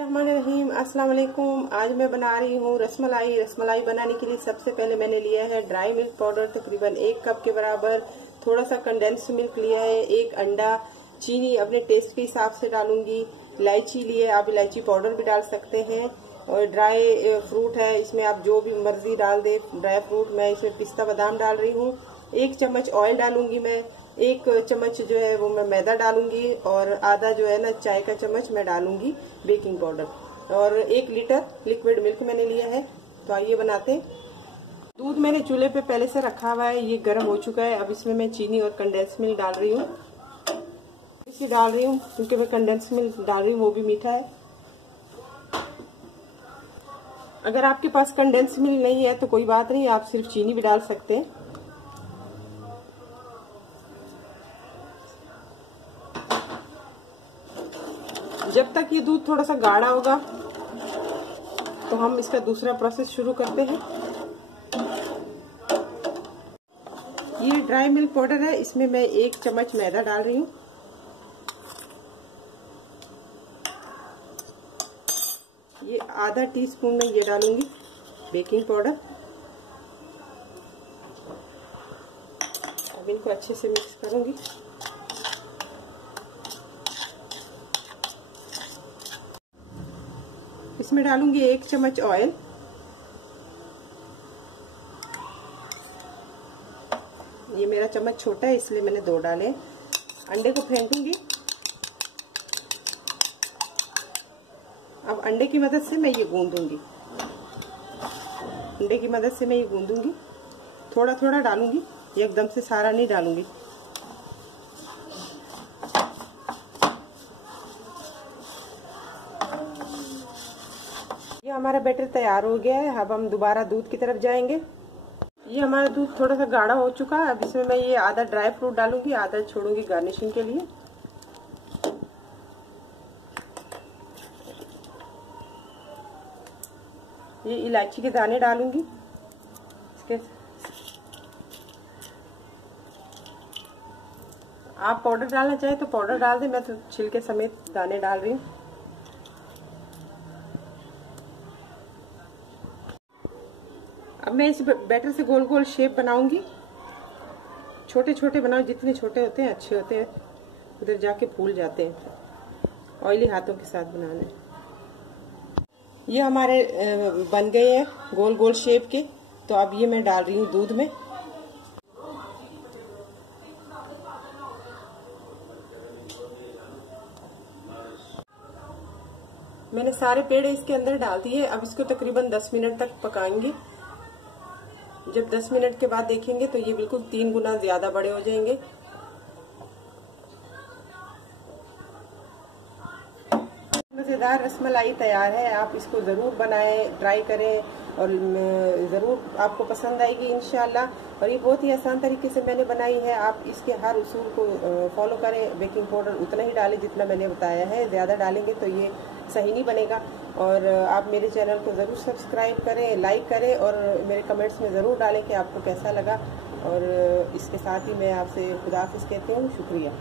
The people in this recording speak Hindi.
बिस्मिल्लाहिर्रहमानिर्रहीम। अस्सलाम वालेकुम। आज मैं बना रही हूँ रसमलाई। रसमलाई बनाने के लिए सबसे पहले मैंने लिया है ड्राई मिल्क पाउडर तकरीबन 1 कप के बराबर, थोड़ा सा कंडेंस मिल्क लिया है, 1 अंडा, चीनी अपने टेस्ट के हिसाब से डालूंगी, इलायची लिए, आप इलायची पाउडर भी डाल सकते हैं, और ड्राई फ्रूट है, इसमें आप जो भी मर्जी डाल दे ड्राई फ्रूट। मैं इसमें पिस्ता बादाम डाल रही हूँ। 1 चम्मच ऑयल डालूंगी मैं, 1 चम्मच जो है वो मैं मैदा डालूंगी, और आधा जो है ना चाय का चम्मच मैं डालूंगी बेकिंग पाउडर, और 1 लीटर लिक्विड मिल्क मैंने लिया है। तो आइए बनाते हैं। दूध मैंने चूल्हे पे पहले से रखा हुआ है, ये गर्म हो चुका है। अब इसमें मैं चीनी और कंडेंस मिल्क डाल रही हूँ। इसे डाल रही हूँ क्योंकि मैं कंडेंस मिल्क डाल रही हूँ, वो भी मीठा है। अगर आपके पास कंडेंस मिल्क नहीं है तो कोई बात नहीं, आप सिर्फ चीनी भी डाल सकते हैं। जब तक ये दूध थोड़ा सा गाढ़ा होगा तो हम इसका दूसरा प्रोसेस शुरू करते हैं। ये ड्राई मिल्क पाउडर है, इसमें मैं 1 चम्मच मैदा डाल रही हूँ। ये आधा टीस्पून में ये डालूंगी बेकिंग पाउडर। अब इनको अच्छे से मिक्स करूंगी। इसमें डालूंगी 1 चम्मच ऑयल, ये मेरा चम्मच छोटा है इसलिए मैंने 2 डाले। अंडे को फेंटूंगी। अब अंडे की मदद से मैं ये गूंदूंगी। अंडे की मदद से मैं ये गूंदूंगी, थोड़ा थोड़ा डालूंगी, एकदम से सारा नहीं डालूंगी। ये हमारा बैटर तैयार हो गया है। अब हम दोबारा दूध की तरफ जाएंगे। ये हमारा दूध थोड़ा सा गाढ़ा हो चुका है। अब इसमें मैं ये आधा ड्राई फ्रूट डालूंगी, आधा छोड़ूंगी गार्निशिंग के लिए। ये इलायची के दाने डालूंगी इसके। आप पाउडर डालना चाहे तो पाउडर डाल दें, मैं तो छिलके समेत दाने डाल रही हूँ। अब मैं इस बैटर से गोल गोल शेप बनाऊंगी। छोटे छोटे बनाओ, जितने छोटे होते हैं अच्छे होते हैं, उधर जाके फूल जाते हैं। ऑयली हाथों के साथ बनाना है। ये हमारे बन गए हैं गोल गोल शेप के। तो अब ये मैं डाल रही हूँ दूध में। मैंने सारे पेड़े इसके अंदर डाल दिए। अब इसको तकरीबन 10 मिनट तक पकाएंगे। जब 10 मिनट के बाद देखेंगे तो ये बिल्कुल 3 गुना ज्यादा बड़े हो जाएंगे। मजेदार रसमलाई तैयार है। आप इसको जरूर बनाएं, ट्राई करें, और जरूर आपको पसंद आएगी इंशाल्लाह। और ये बहुत ही आसान तरीके से मैंने बनाई है। आप इसके हर उसूल को फॉलो करें। बेकिंग पाउडर उतना ही डालें जितना मैंने बताया है, ज्यादा डालेंगे तो ये सही नहीं बनेगा। और आप मेरे चैनल को ज़रूर सब्सक्राइब करें, लाइक करें, और मेरे कमेंट्स में ज़रूर डालें कि आपको कैसा लगा। और इसके साथ ही मैं आपसे खुदा हाफिज़ कहती हूँ। शुक्रिया।